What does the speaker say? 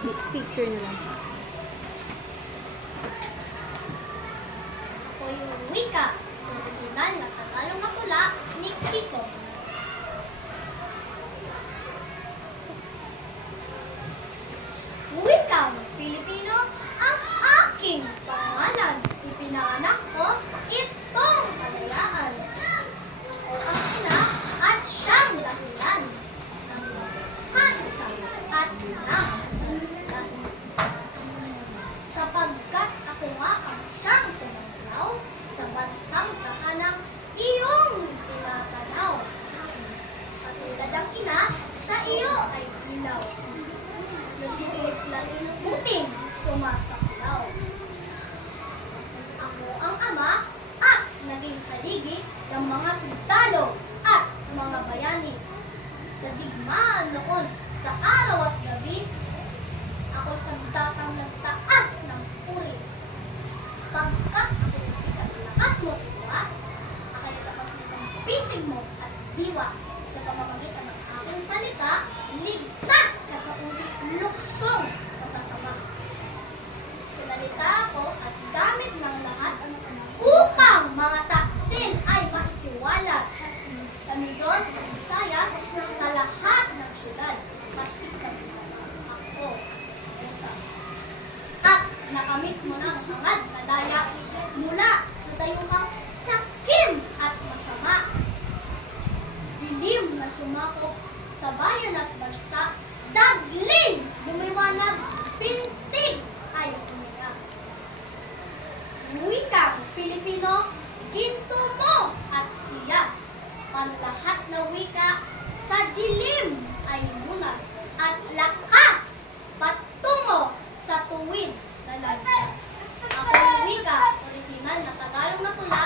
Picture na lang sa akin. Ako yung wika, original na Tagalog na tula ni Kiko. Wika ng Pilipino ang aking pangalan. Ipinanganak ko itong kalayaan. Ako ang ina at siyang dahilan ng kansa at nakasandalan. Sapagkat ako nga ang siyang tumanglaw sa bansang tahanang iyong tinatanaw. Katulad ang ina, sa iyo ay ilaw. Nagbibigay sila ng buting sumasaklaw. Ako ang ama at naging haligi ng mga sundalo at mga bayani. Sa digmaan noon, sa araw at gabi, ako sa datang nagtaas ng puri. Pagkat ako ikatlakas mo diwa, akay tapas ng pisig mo at diwa. Sa pamamagitan ng aking salita, ligtas ka sa ulit luksong masasama. Sinalita ako at gamit ng lahat upang mga taksil ay maisiwalat sa Luzon, Visayas, sa lahat ng syudad, pati sa mga ako, Musa. At nakamit mo ng hangad na laya mula sa dayuhang sakim at masama. Dilim na sumakop sa bayan at bansa, dagling lumiwanag, pintig ay umiyak. Wikang Pilipino, ginto mo at iyas. Panlahat na wika sa dilim ay munas at lakas patungo sa tuwid na landas. Ako yung wika, original na Tagalog na tula